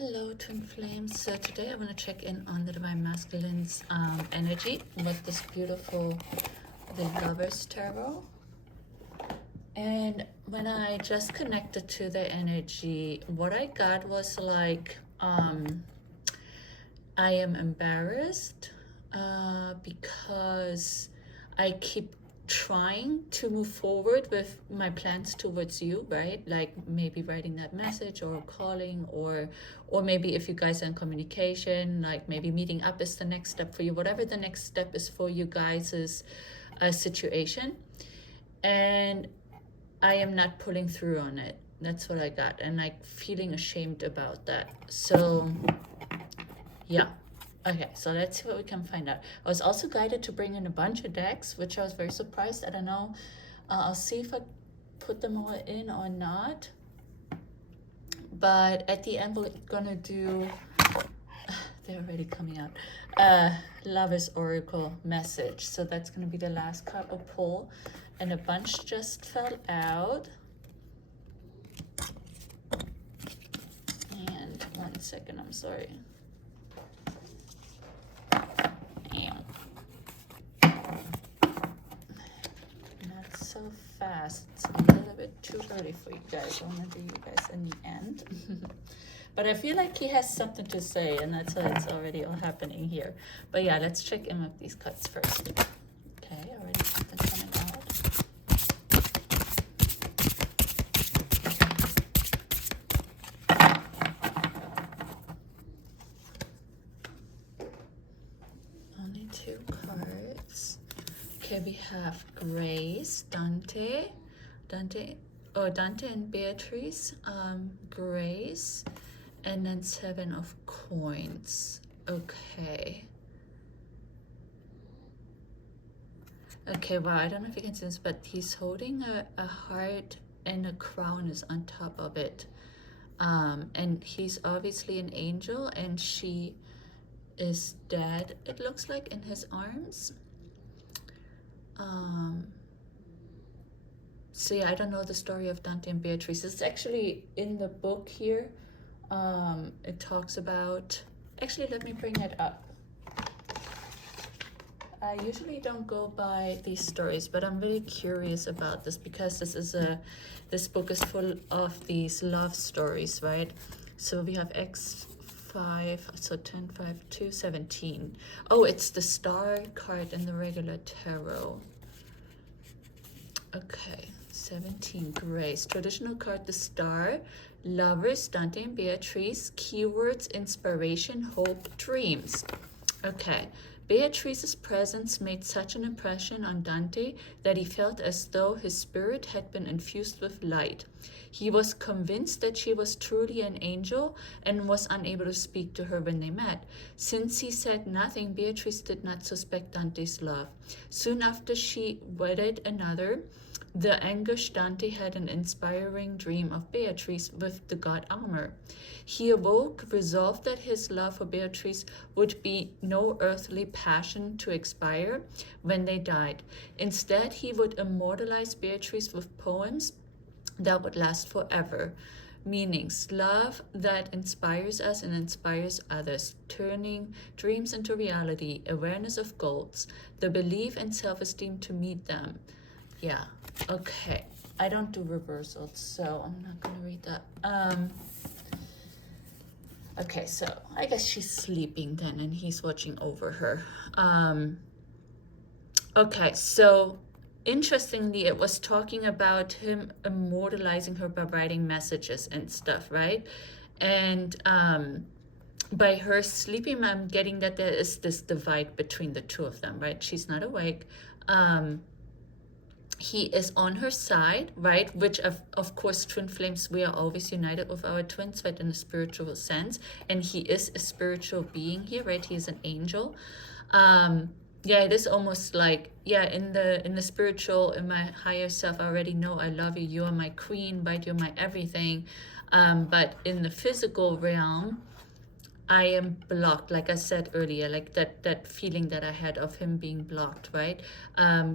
Hello, twin flames. So today I want to check in on the divine masculine's energy with this beautiful the Lovers Tarot. And when I just connected to the energy, what I got was like I am embarrassed because I keep trying to move forward with my plans towards you, right? Like maybe writing that message or calling, or maybe if you guys are in communication, like maybe meeting up is the next step for you, whatever the next step is for you guys is a situation, and I am not pulling through on it. That's what I got, and like feeling ashamed about that. So yeah. Okay, so let's see what we can find out. I was also guided to bring in a bunch of decks, which I was very surprised. I don't know. I'll see if I put them all in or not. But at the end, we're gonna do, they're already coming out, Lover's Oracle message. So that's gonna be the last card we'll pull. And a bunch just fell out. And 1 second, I'm sorry. So fast, it's a little bit too early for you guys. I want to do you guys in the end. But I feel like he has something to say, and that's why it's already all happening here. But yeah, let's check in with these cards first. Okay, already something coming out. Only 2 cards. Okay, we have Grace, Dante and Beatrice, Grace, and then 7 of Coins. Okay. Okay, wow, I don't know if you can see this, but he's holding a heart and a crown is on top of it. And he's obviously an angel, and she is dead, it looks like, in his arms. So yeah, I don't know the story of Dante and Beatrice. It's actually in the book here. It talks about, actually let me bring it up. I usually don't go by these stories, but I'm very curious about this because this book is full of these love stories, right? So we have X5, so 10, 5, 2, 17. Oh, it's the star card in the regular tarot. Okay, 17, Grace. Traditional card, the star. Lovers, Dante and Beatrice. Keywords, inspiration, hope, dreams. Okay. Beatrice's presence made such an impression on Dante that he felt as though his spirit had been infused with light. He was convinced that she was truly an angel and was unable to speak to her when they met. Since he said nothing, Beatrice did not suspect Dante's love. Soon after she wedded another, the anguished Dante had an inspiring dream of Beatrice with the god Armor. He awoke, resolved that his love for Beatrice would be no earthly passion to expire when they died. Instead, he would immortalize Beatrice with poems that would last forever. Meanings: love that inspires us and inspires others, turning dreams into reality, awareness of goals, the belief and self-esteem to meet them. Yeah, okay. I don't do reversals, so I'm not gonna read that. Okay, so I guess she's sleeping then and he's watching over her. Okay, so interestingly, it was talking about him immortalizing her by writing messages and stuff, right? And by her sleeping, I'm getting that there is this divide between the two of them, right? She's not awake. He is on her side, right? Which, of course, twin flames, we are always united with our twins, right, in a spiritual sense. And he is a spiritual being here, right? He is an angel. Yeah, it is almost like, yeah, in the spiritual, in my higher self, I already know I love you. You are my queen, right? You're my everything. But in the physical realm, I am blocked, like I said earlier, like that feeling that I had of him being blocked, right?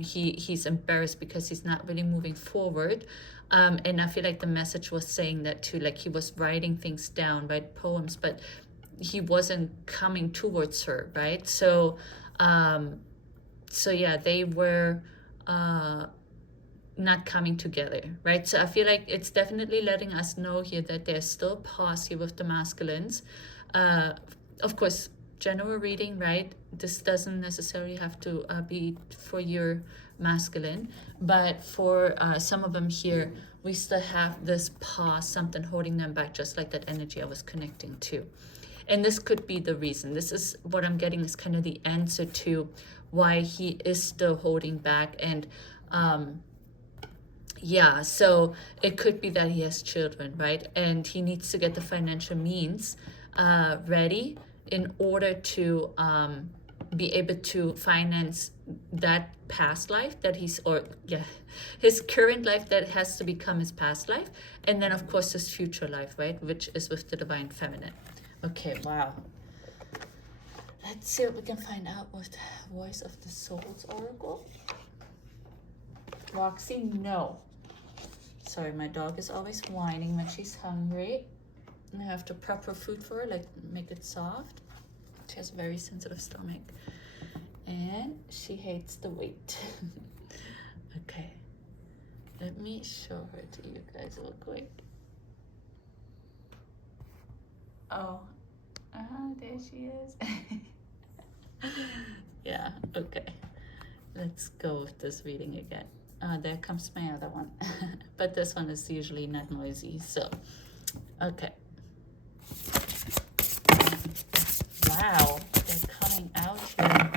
He's embarrassed because he's not really moving forward. And I feel like the message was saying that too, like he was writing things down, write poems, but he wasn't coming towards her, right? So yeah, they were not coming together, right? So I feel like it's definitely letting us know here that there's still pause here with the masculines. Of course, general reading, right? This doesn't necessarily have to be for your masculine, but for some of them here, we still have this pause, something holding them back, just like that energy I was connecting to. And this could be the reason. This is what I'm getting is kind of the answer to why he is still holding back. And yeah, so it could be that he has children, right? And he needs to get the financial means ready in order to be able to finance that past life that he's, or yeah, his current life that has to become his past life. And then of course his future life, right? Which is with the divine feminine. Okay, wow. Let's see what we can find out with the Voice of the Souls Oracle. Roxy, no. Sorry, my dog is always whining when she's hungry. I have to prep her food for her, like make it soft. She has a very sensitive stomach. And she hates the weight. Okay. Let me show her to you guys real quick. Oh, there she is. Yeah, okay. Let's go with this reading again. There comes my other one. But this one is usually not noisy, so, okay. Wow, they're coming out here.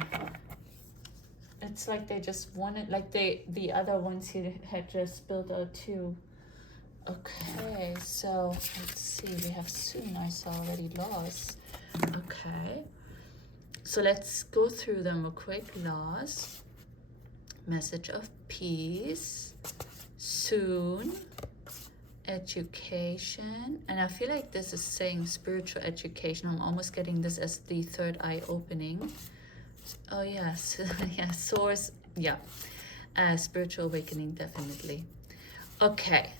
It's like they just wanted, like the other ones here had just spilled out too. Okay, so let's see, we have soon, I saw already lost. Okay, so let's go through them real quick. Loss, message of peace, soon, education, and I feel like this is saying spiritual education. I'm almost getting this as the third eye opening. Oh yes, yeah, source, yeah, spiritual awakening, definitely. Okay.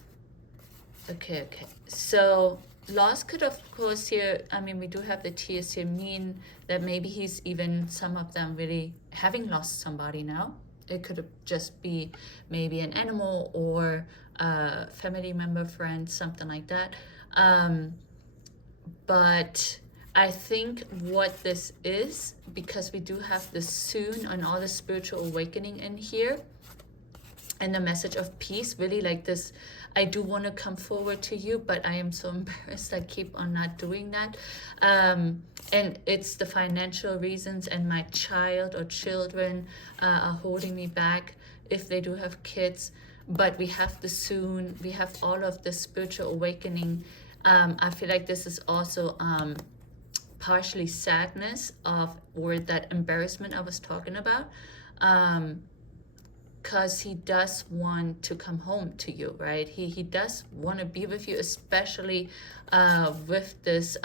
Okay, so loss could of course here, I mean, we do have the tears here, mean that maybe he's even, some of them really having lost somebody now. It could just be maybe an animal or a family member, friend, something like that. But I think what this is, because we do have the soon and all the spiritual awakening in here, and the message of peace, really like this, I do want to come forward to you, but I am so embarrassed I keep on not doing that. And it's the financial reasons, and my child or children are holding me back if they do have kids. But we have the soon, we have all of the spiritual awakening. I feel like this is also partially sadness of, or that embarrassment I was talking about. Because he does want to come home to you, right? He does want to be with you, especially with this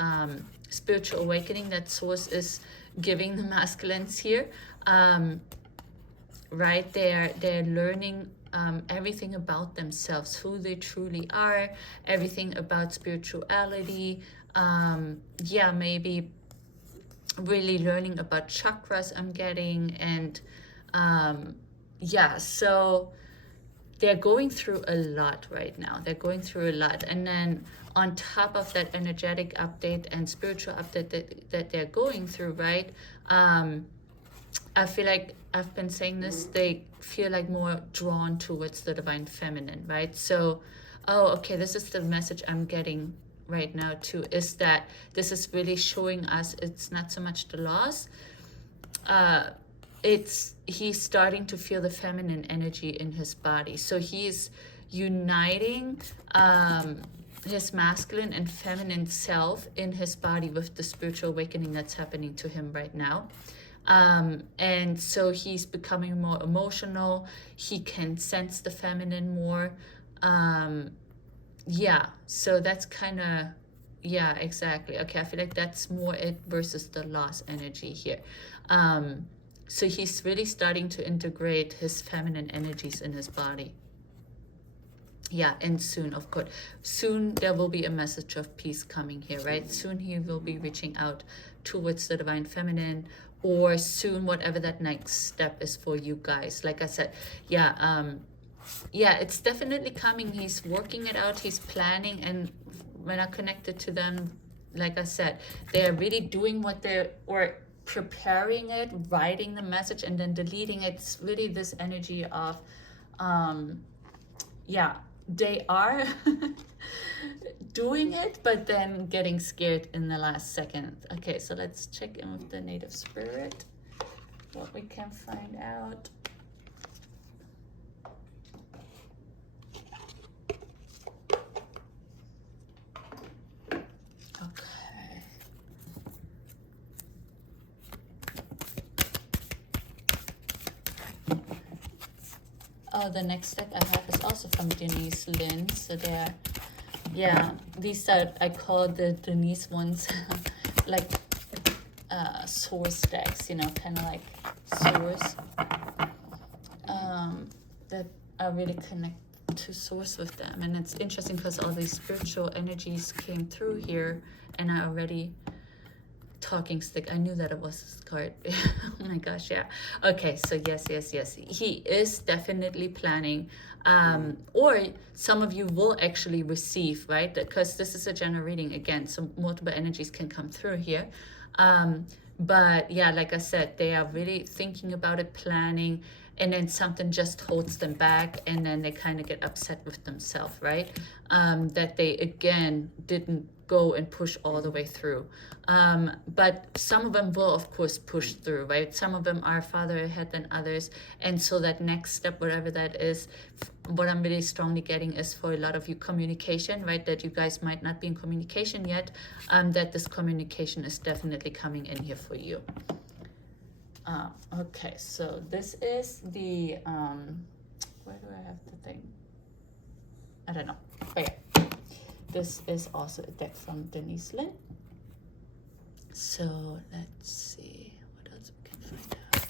spiritual awakening that Source is giving the masculines here. Right, they're learning everything about themselves, who they truly are, everything about spirituality. Yeah, maybe really learning about chakras, I'm getting, and yeah, so they're going through a lot right now. They're going through a lot. And then on top of that energetic update and spiritual update that they're going through, right? I feel like I've been saying this, they feel like more drawn towards the divine feminine, right? So, oh, okay, this is the message I'm getting right now too, is that this is really showing us it's not so much the loss, he's starting to feel the feminine energy in his body. So he's uniting his masculine and feminine self in his body with the spiritual awakening that's happening to him right now. And so he's becoming more emotional. He can sense the feminine more. Yeah, so that's kind of, yeah, exactly. Okay, I feel like that's more it versus the loss energy here. So he's really starting to integrate his feminine energies in his body. Yeah, and soon, of course. Soon there will be a message of peace coming here, right? Soon he will be reaching out towards the divine feminine, or soon whatever that next step is for you guys. Like I said, yeah, it's definitely coming. He's working it out, he's planning, and when I connected to them, like I said, they're really doing what they're, or preparing it, writing the message, and then deleting it. It's really this energy of, yeah, they are doing it, but then getting scared in the last second. Okay, so let's check in with the native spirit, what we can find out. Okay. Oh, the next step I have is also from Denise Lin. So they're, yeah, these are, I call the Denise ones like source decks, you know, kind of like source that are really connected to source with them. And it's interesting because all these spiritual energies came through here, and I already talking stick. I knew that it was this card. Oh my gosh, yeah. Okay, so yes. He is definitely planning, or some of you will actually receive, right? Because this is a general reading again, so multiple energies can come through here. But yeah, like I said, they are really thinking about it, planning, and then something just holds them back, and then they kind of get upset with themselves, right? That they again didn't go and push all the way through. But some of them will, of course, push through, right? Some of them are farther ahead than others. And so that next step, whatever that is, what I'm really strongly getting is for a lot of you communication, right? That you guys might not be in communication yet, that this communication is definitely coming in here for you. Okay, so this is the, where do I have the thing? I don't know, but yeah. This is also a deck from Denise Lin. So let's see what else we can find out.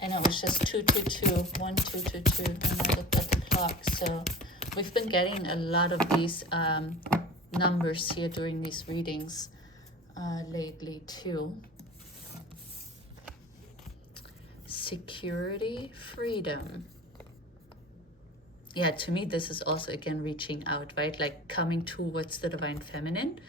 And it was just 222, 1222, and I looked at the clock. So we've been getting a lot of these numbers here during these readings lately too. Security, freedom. Yeah, to me, this is also, again, reaching out, right? Like coming towards the divine feminine,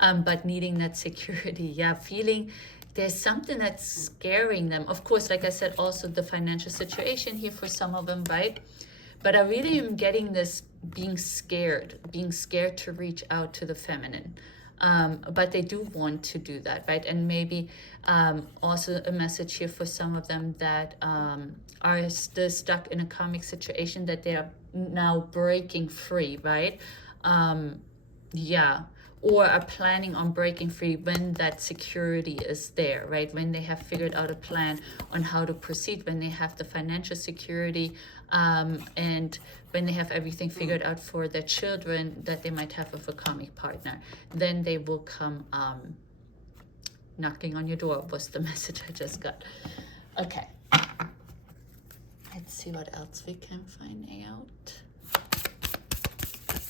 but needing that security. Yeah, feeling there's something that's scaring them. Of course, like I said, also the financial situation here for some of them, right? But I really am getting this being scared to reach out to the feminine. But they do want to do that, right? And maybe also a message here for some of them that are still stuck in a karmic situation, that they are now breaking free, right? Yeah, or are planning on breaking free when that security is there, right? When they have figured out a plan on how to proceed, when they have the financial security, and when they have everything figured out for their children that they might have with a karmic partner, then they will come knocking on your door, was the message I just got. Okay. Let's see what else we can find out.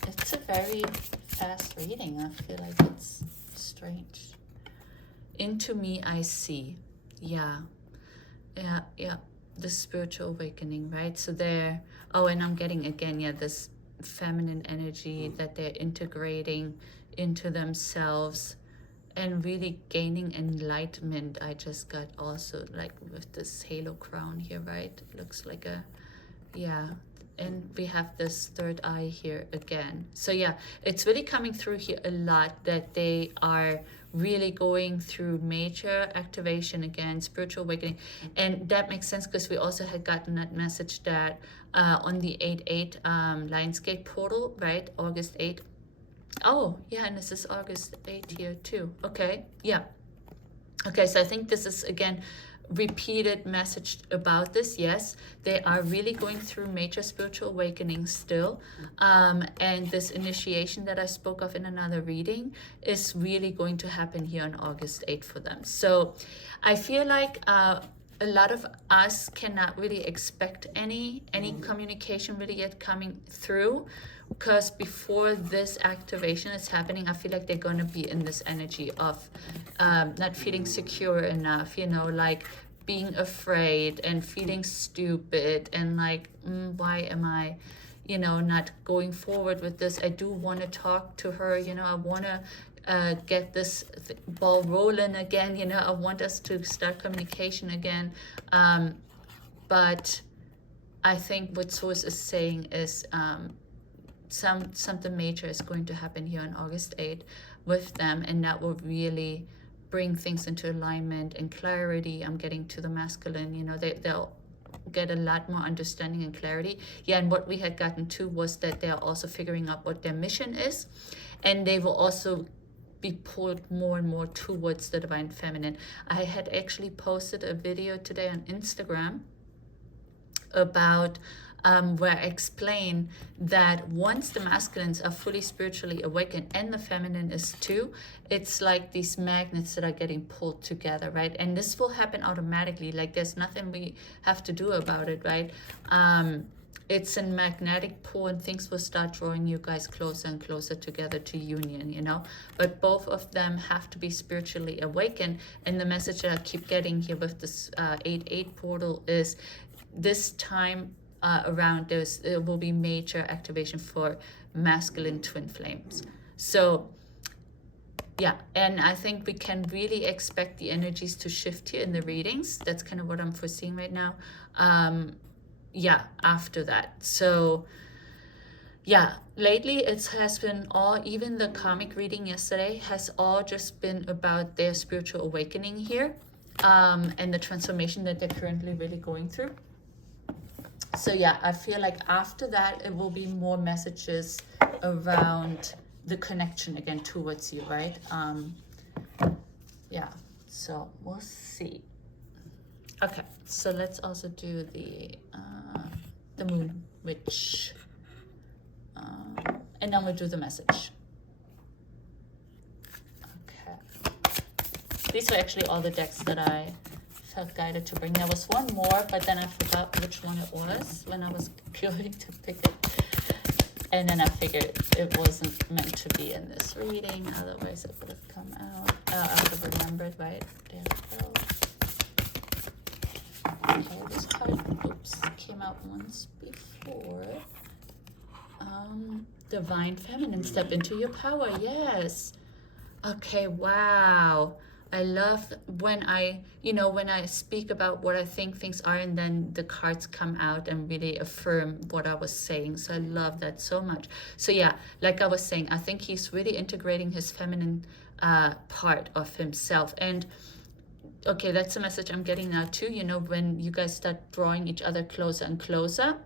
It's a very fast reading. I feel like it's strange. Into me I see. Yeah. The spiritual awakening, right? So there, oh, and I'm getting again, yeah, this feminine energy that they're integrating into themselves and really gaining enlightenment. I just got also like with this halo crown here, right? It looks like a, yeah. And we have this third eye here again. So yeah, it's really coming through here a lot that they are really going through major activation again, spiritual awakening. And that makes sense because we also had gotten that message that on the 8/8 Lionsgate portal, right? August 8th. Oh, yeah, and this is August 8th here too. Okay, yeah. Okay, so I think this is, again, repeated message about this. Yes, they are really going through major spiritual awakening still, and this initiation that I spoke of in another reading is really going to happen here on August 8th for them. So I feel like a lot of us cannot really expect any communication really yet coming through, because before this activation is happening, I feel like they're going to be in this energy of not feeling secure enough, you know, like being afraid and feeling stupid and like, why am I, you know, not going forward with this? I do want to talk to her, you know, I want to get this ball rolling again, you know, I want us to start communication again. But I think what Source is saying is something major is going to happen here on August 8th with them, and that will really bring things into alignment and clarity. I'm getting to the masculine, you know, they'll get a lot more understanding and clarity. Yeah, and what we had gotten to was that they're also figuring out what their mission is, and they will also be pulled more and more towards the divine feminine. I had actually posted a video today on Instagram about where I explain that once the masculines are fully spiritually awakened and the feminine is too, it's like these magnets that are getting pulled together, right? And this will happen automatically, like there's nothing we have to do about it, right? It's a magnetic pull, and things will start drawing you guys closer and closer together to union, you know. But both of them have to be spiritually awakened. And the message that I keep getting here with this 8-8 portal is this time around there will be major activation for masculine twin flames. So yeah, and I think we can really expect the energies to shift here in the readings. That's kind of what I'm foreseeing right now. Yeah, after that. So yeah, lately it has been all, even the karmic reading yesterday has all just been about their spiritual awakening here, and the transformation that they're currently really going through. So yeah, I feel like after that it will be more messages around the connection again towards you, right? Yeah, so we'll see. Okay, so let's also do the moon witch, and then we'll do the message. Okay, these were actually all the decks that I felt guided to bring. There was one more, but then I forgot which one it was when I was going to pick it, and then I figured it wasn't meant to be in this reading, otherwise it would have come out. I would have remembered, right? There we go. Okay, this card, oops, came out once before. Divine feminine, step into your power. Yes. Okay, wow. I love when I speak about what I think things are, and then the cards come out and really affirm what I was saying. So I love that so much. So yeah, like I was saying, I think he's really integrating his feminine part of himself. And okay, that's a message I'm getting now too, you know, when you guys start drawing each other closer and closer.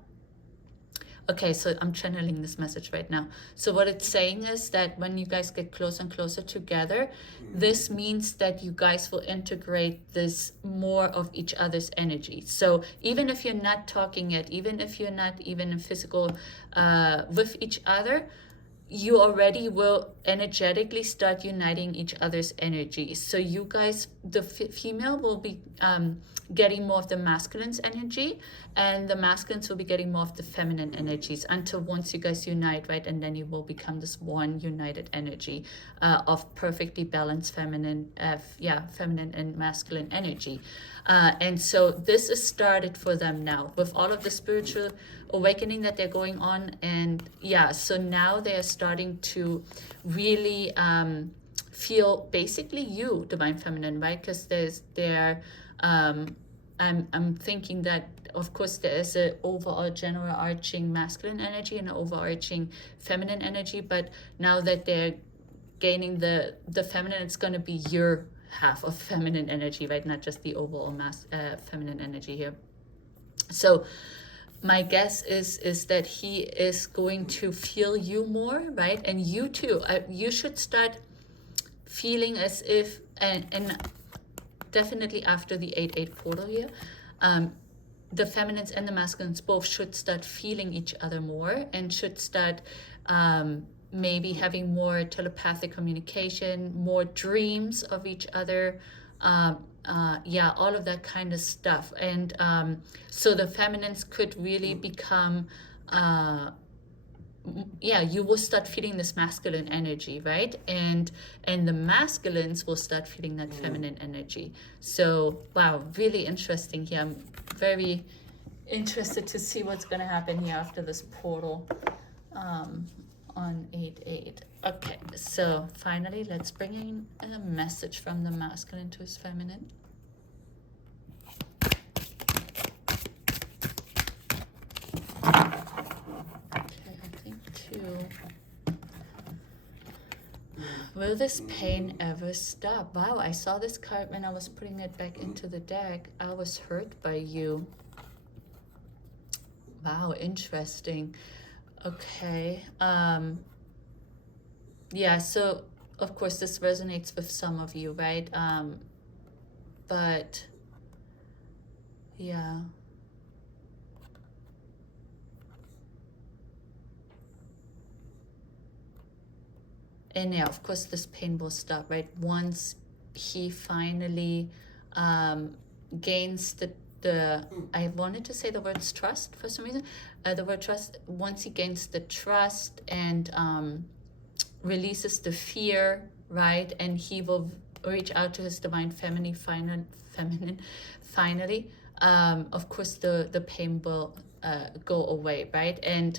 Okay, so I'm channeling this message right now. So what it's saying is that when you guys get closer and closer together, this means that you guys will integrate this more of each other's energy. So even if you're not talking yet, even if you're not even in physical with each other, you already will energetically start uniting each other's energy. So you guys, the female will be getting more of the masculine's energy, and the masculines will be getting more of the feminine energies, until once you guys unite, right? And then you will become this one united energy of perfectly balanced feminine, feminine and masculine energy. And so this is started for them now with all of the spiritual awakening that they're going on. And yeah, so now they're starting to really feel basically you, divine feminine, right? Because I'm thinking that of course there is an overall general arching masculine energy and an overarching feminine energy, but now that they're gaining the feminine, it's going to be your half of feminine energy, right? Not just the overall feminine energy here. So my guess is that he is going to feel you more, right? And you too. You should start feeling as if, and definitely after the 8-8 portal here, the feminines and the masculines both should start feeling each other more, and should start maybe having more telepathic communication, more dreams of each other, yeah, all of that kind of stuff. And so the feminines could really become, yeah, you will start feeling this masculine energy, right? And the masculines will start feeling that feminine energy. So wow, really interesting here. I'm very interested to see what's going to happen here after this portal on 8/8. Okay, so finally let's bring in a message from the masculine to his feminine. Okay, I think two. Will this pain ever stop? Wow, I saw this card when I was putting it back into the deck. I was hurt by you. Wow, interesting. Okay. Yeah, so of course this resonates with some of you, right? But yeah. And yeah, of course this pain will stop, right? Once he finally gains the I wanted to say the words trust for some reason. The word trust, once he gains the trust and releases the fear, right? And he will reach out to his divine feminine finally. Of course the pain will go away, right? And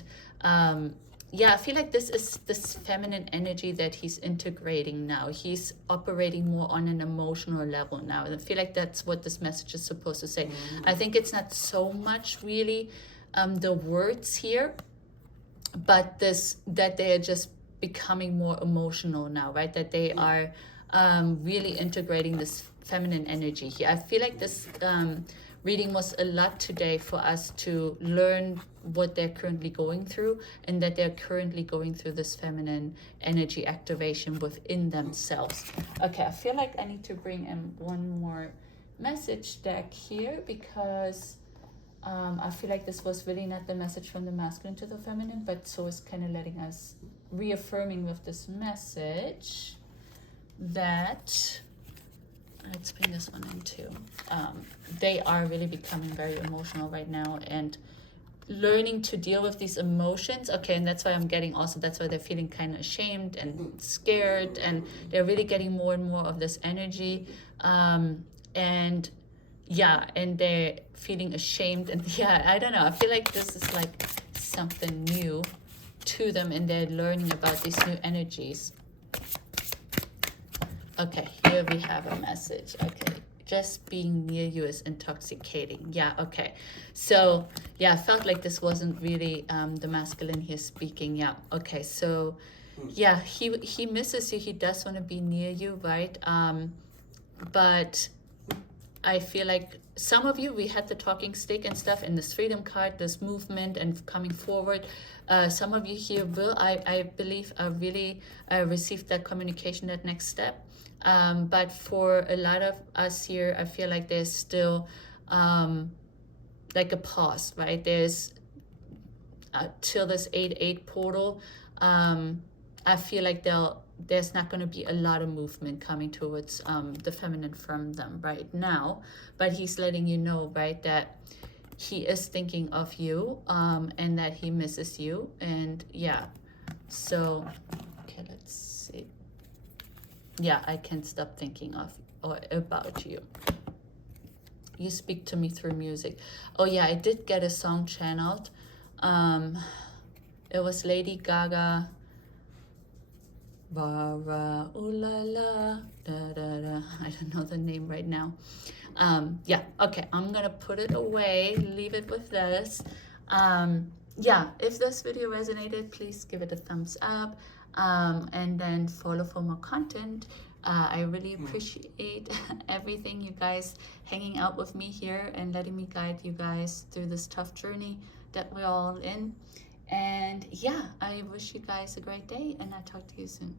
yeah, I feel like this is this feminine energy that he's integrating now. He's operating more on an emotional level now. And I feel like that's what this message is supposed to say. I think it's not so much really the words here, but that they are just becoming more emotional now, right? That they are really integrating this feminine energy here. I feel like this reading was a lot today for us to learn what they're currently going through, and that they're currently going through this feminine energy activation within themselves. Okay, I feel like I need to bring in one more message deck here, because I feel like this was really not the message from the masculine to the feminine, but so it's kind of letting us, reaffirming with this message that, let's bring this one in too. They are really becoming very emotional right now and learning to deal with these emotions. Okay, and that's why I'm getting also, that's why they're feeling kind of ashamed and scared, and they're really getting more and more of this energy. And yeah, and they're feeling ashamed, and yeah, I don't know, I feel like this is like something new to them, and they're learning about these new energies. Okay, here we have a message. Okay, just being near you is intoxicating. Yeah, okay. So, yeah, I felt like this wasn't really the masculine here speaking. Yeah, okay. So, yeah, he misses you. He does want to be near you, right? But I feel like some of you, we had the talking stick and stuff, and this freedom card, this movement and coming forward. Some of you here will, I believe, really received that communication, that next step. But for a lot of us here, I feel like there's still like a pause, right? There's till this 8/8 portal, I feel like there's not going to be a lot of movement coming towards the feminine from them right now. But he's letting you know, right, that he is thinking of you, and that he misses you. And yeah, so okay, let's see. Yeah, I can't stop thinking of or about you. You speak to me through music. Oh yeah, I did get a song channeled. It was Lady Gaga. Bara, ooh la la, da da da. I don't know the name right now. Yeah, okay, I'm gonna put it away, leave it with this. Yeah, if this video resonated, please give it a thumbs up, and then follow for more content. I really appreciate everything, you guys hanging out with me here and letting me guide you guys through this tough journey that we're all in. And yeah, I wish you guys a great day, and I'll talk to you soon.